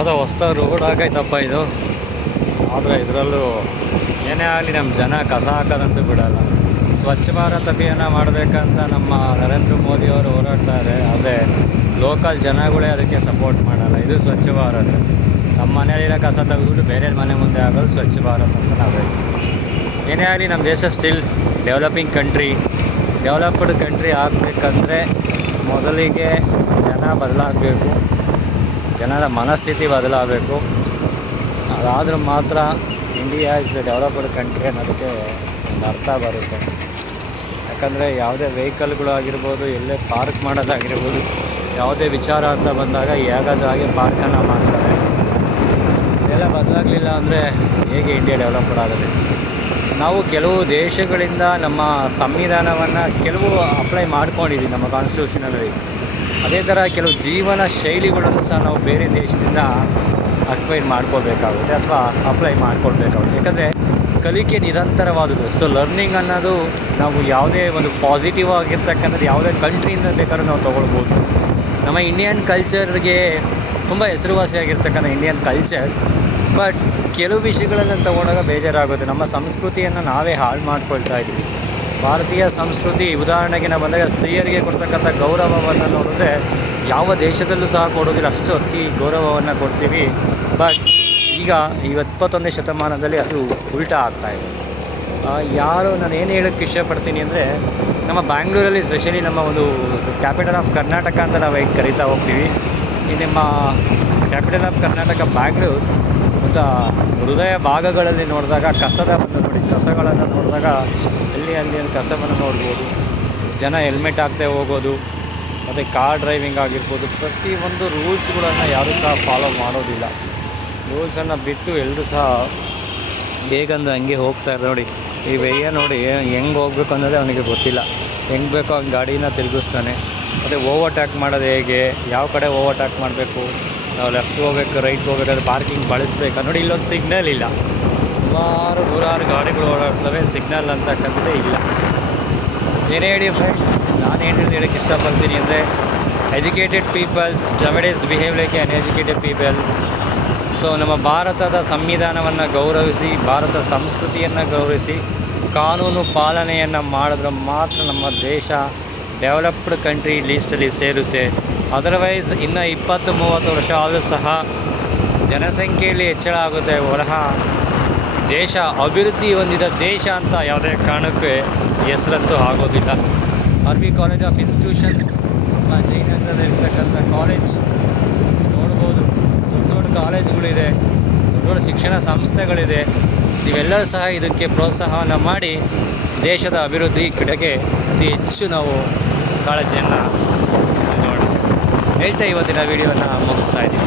ಅದು ಹೊಸ್ದಾಗಿ ರೋಡ್ ಆಗೈತಪ್ಪ ಇದು. ಆದರೆ ಇದರಲ್ಲೂ ಏನೇ ಆಗಲಿ ನಮ್ಮ ಜನ ಕಸ ಹಾಕೋದಂತೂ ಬಿಡಲ್ಲ. ಸ್ವಚ್ಛ ಭಾರತ್ ಅಭಿಯಾನ ಮಾಡಬೇಕಂತ ನಮ್ಮ ನರೇಂದ್ರ ಮೋದಿಯವರು ಹೋರಾಡ್ತಾರೆ. ಆದರೆ ಲೋಕಲ್ ಜನಗಳೇ ಅದಕ್ಕೆ ಸಪೋರ್ಟ್ ಮಾಡಲ್ಲ. ಇದು ಸ್ವಚ್ಛ ಭಾರತ್. ನಮ್ಮ ಮನೆಯಲ್ಲಿರೋ ಕಸ ತೆಗೆದುಬಿಟ್ಟು ಬೇರೆ ಮನೆ ಮುಂದೆ ಆಗೋದು ಸ್ವಚ್ಛ ಭಾರತ್ ಅಂತ ನಾವು ಹೇಳ್ತೀವಿ. ಏನೇ ಆಗಲಿ ನಮ್ಮ ದೇಶ still developing country. Developed country ಆಗಬೇಕಂದ್ರೆ ಮೊದಲಿಗೆ ಜನ ಬದಲಾಗಬೇಕು, ಜನರ ಮನಸ್ಥಿತಿ ಬದಲಾಗಬೇಕು. ಅದಾದರೂ ಮಾತ್ರ India is A developed country ಅನ್ನೋದಕ್ಕೆ ಒಂದು ಅರ್ಥ ಬರುತ್ತೆ. ಯಾಕಂದರೆ ಯಾವುದೇ ವೆಹಿಕಲ್ಗಳು ಆಗಿರ್ಬೋದು, ಎಲ್ಲೇ ಪಾರ್ಕ್ ಮಾಡೋದಾಗಿರ್ಬೋದು, ಯಾವುದೇ ವಿಚಾರ ಅಂತ ಬಂದಾಗ ಹೇಗಾದ್ರೂ ಹಾಗೆ ಪಾರ್ಕನ್ನು ಮಾಡ್ತಾರೆ. ಇದೆಲ್ಲ ಬದಲಾಗಲಿಲ್ಲ ಅಂದರೆ ಹೇಗೆ ಇಂಡಿಯಾ ಡೆವಲಪ್ಡ್ ಆಗುತ್ತೆ? ನಾವು ಕೆಲವು ದೇಶಗಳಿಂದ ನಮ್ಮ ಸಂವಿಧಾನವನ್ನು ಕೆಲವು ಅಪ್ಲೈ ಮಾಡ್ಕೊಂಡಿದ್ದೀವಿ ನಮ್ಮ ಕಾನ್ಸ್ಟಿಟ್ಯೂಷನಲ್ಲಿ. ಅದೇ ಥರ ಕೆಲವು ಜೀವನ ಶೈಲಿಗಳನ್ನು ಸಹ ನಾವು ಬೇರೆ ದೇಶದಿಂದ ಅಕ್ವೈರ್ ಮಾಡ್ಕೋಬೇಕಾಗುತ್ತೆ ಅಥವಾ ಅಪ್ಲೈ ಮಾಡ್ಕೊಳ್ಬೇಕಾಗುತ್ತೆ. ಯಾಕಂದರೆ ಕಲಿಕೆ ನಿರಂತರವಾದುದು. ಸೊ ಲರ್ನಿಂಗ್ ಅನ್ನೋದು ನಾವು ಯಾವುದೇ ಒಂದು ಪಾಸಿಟಿವ್ ಆಗಿರ್ತಕ್ಕಂಥದ್ದು ಯಾವುದೇ ಕಂಟ್ರಿಯಿಂದ ಬೇಕಾದ್ರೂ ನಾವು ತೊಗೊಳ್ಬೋದು. ನಮ್ಮ ಇಂಡಿಯನ್ ಕಲ್ಚರ್ಗೆ ತುಂಬ ಹೆಸರುವಾಸಿಯಾಗಿರ್ತಕ್ಕಂಥ ಇಂಡಿಯನ್ ಕಲ್ಚರ್. ಬಟ್ ಕೆಲವು ವಿಷಯಗಳನ್ನು ತಗೊಂಡಾಗ ಬೇಜಾರಾಗುತ್ತೆ. ನಮ್ಮ ಸಂಸ್ಕೃತಿಯನ್ನು ನಾವೇ ಹಾಳು ಮಾಡ್ಕೊಳ್ತಾ ಇದ್ವಿ. ಭಾರತೀಯ ಸಂಸ್ಕೃತಿ ಉದಾಹರಣೆಗೆ ನಾವು ಬಂದಾಗ ಸ್ತ್ರೀಯರಿಗೆ ಕೊಡ್ತಕ್ಕಂಥ ಗೌರವವನ್ನು ನೋಡಿದ್ರೆ ಯಾವ ದೇಶದಲ್ಲೂ ಸಹ ಕೊಡೋದಿಲ್ಲ, ಅಷ್ಟು ಅತಿ ಗೌರವವನ್ನು ಕೊಡ್ತೀವಿ. ಬಟ್ ಈಗ 21ನೇ ಶತಮಾನದಲ್ಲಿ ಅದು ಉಲ್ಟಾ ಆಗ್ತಾಯಿದೆ. ನಾನು ಏನು ಹೇಳೋಕ್ಕೆ ಇಷ್ಟಪಡ್ತೀನಿ ಅಂದರೆ, ನಮ್ಮ ಬ್ಯಾಂಗ್ಳೂರಲ್ಲಿ ಸ್ಪೆಷಲಿ ನಮ್ಮ ಒಂದು ಕ್ಯಾಪಿಟಲ್ ಆಫ್ ಕರ್ನಾಟಕ ಅಂತ ನಾವು ಹೇಗೆ ಕರಿತಾ ಹೋಗ್ತೀವಿ. ಈ ನಿಮ್ಮ ಕ್ಯಾಪಿಟಲ್ ಆಫ್ ಕರ್ನಾಟಕ ಬ್ಯಾಂಗ್ಳೂರು ಮತ್ತು ಹೃದಯ ಭಾಗಗಳಲ್ಲಿ ನೋಡಿದಾಗ ಕಸಗಳನ್ನು ನೋಡಿದಾಗ ಅಲ್ಲಿ ಕಸವನ್ನು ನೋಡ್ಬೋದು. ಜನ ಹೆಲ್ಮೆಟ್ ಹಾಕ್ತೇ ಹೋಗೋದು, ಮತ್ತು ಕಾರ್ ಡ್ರೈವಿಂಗ್ ಆಗಿರ್ಬೋದು, ಪ್ರತಿಯೊಂದು ರೂಲ್ಸ್ಗಳನ್ನು ಯಾರೂ ಸಹ ಫಾಲೋ ಮಾಡೋದಿಲ್ಲ. ರೂಲ್ಸನ್ನು ಬಿಟ್ಟು ಎಲ್ಲರೂ ಸಹ ಹೇಗಂದ್ರೆ ಹಂಗೆ ಹೋಗ್ತಾರೆ. ನೋಡಿ ಈ ವೆಯ್ಯ ನೋಡಿ ಹೆಂಗೆ ಹೋಗ್ಬೇಕು ಅನ್ನೋದೇ ಅವನಿಗೆ ಗೊತ್ತಿಲ್ಲ. ಹೆಂಗೆ ಬೇಕೋ ಹಂಗೆ ಗಾಡಿನ ತಿರುಗಿಸ್ತಾನೆ. ಮತ್ತು ಓವರ್ಟ್ಯಾಕ್ ಮಾಡೋದು ಹೇಗೆ, ಯಾವ ಕಡೆ ಓವರ್ಟ್ಯಾಕ್ ಮಾಡಬೇಕು, ನಾವು ಲೆಫ್ಟ್ ಹೋಗ್ಬೇಕು, ರೈಟ್ ಹೋಗ್ಬೇಕಾದ್ರೆ ಪಾರ್ಕಿಂಗ್ ಬಳಸಬೇಕಾ. ನೋಡಿ ಇಲ್ಲೊಂದು ಸಿಗ್ನಲ್ ಇಲ್ಲ. ಸುಮಾರು ನೂರಾರು ಗಾಡಿಗಳು ಓಡಾಡ್ತವೆ, ಸಿಗ್ನಲ್ ಅಂತಕ್ಕಂಥದ್ದೇ ಇಲ್ಲ. ಏನೇ ಹೇಳಿ ಫ್ರೆಂಡ್ಸ್, ನಾನು ಏನು ಹೇಳೋಕ್ಕೆ ಇಷ್ಟಪಡ್ತೀನಿ ಅಂದರೆ, educated peoples nowadays behave like uneducated people. So ನಮ್ಮ ಭಾರತದ ಸಂವಿಧಾನವನ್ನು ಗೌರವಿಸಿ, ಭಾರತ ಸಂಸ್ಕೃತಿಯನ್ನು ಗೌರವಿಸಿ, ಕಾನೂನು ಪಾಲನೆಯನ್ನು ಮಾಡಿದ್ರೆ ಮಾತ್ರ ನಮ್ಮ ದೇಶ ಡೆವಲಪ್ಡ್ ಕಂಟ್ರಿ ಲೀಸ್ಟಲ್ಲಿ ಸೇರುತ್ತೆ. ಅದರ್ವೈಸ್ ಇನ್ನು 20-30 ವರ್ಷ ಆದರೂ ಸಹ ಜನಸಂಖ್ಯೆಯಲ್ಲಿ ಹೆಚ್ಚಳ ಆಗುತ್ತೆ ಹೊರಹ ದೇಶ ಅಭಿವೃದ್ಧಿ ಹೊಂದಿದ ದೇಶ ಅಂತ ಯಾವುದೇ ಕಾರಣಕ್ಕೆ ಹೆಸರಂತೂ ಆಗೋದಿಲ್ಲ. RV ಕಾಲೇಜ್ ಆಫ್ ಇನ್ಸ್ಟಿಟ್ಯೂಷನ್ಸ್ ನಮ್ಮ ಜಯನಗರದಲ್ಲಿರ್ತಕ್ಕಂಥ ಕಾಲೇಜ್ ನೋಡ್ಬೋದು. ದೊಡ್ಡ ಕಾಲೇಜುಗಳಿದೆ, ದೊಡ್ಡ ಶಿಕ್ಷಣ ಸಂಸ್ಥೆಗಳಿದೆ. ಇವೆಲ್ಲವೂ ಸಹ ಇದಕ್ಕೆ ಪ್ರೋತ್ಸಾಹವನ್ನು ಮಾಡಿ ದೇಶದ ಅಭಿವೃದ್ಧಿ ಕಡೆಗೆ ಅತಿ ಹೆಚ್ಚು ನಾವು ಕಾಳಜಿಯನ್ನು ಹೇಳ್ತಾ ಇವತ್ತಿನ ವಿಡಿಯೋನ ಮುಗಿಸ್ತಾ ಇದ್ದೀವಿ.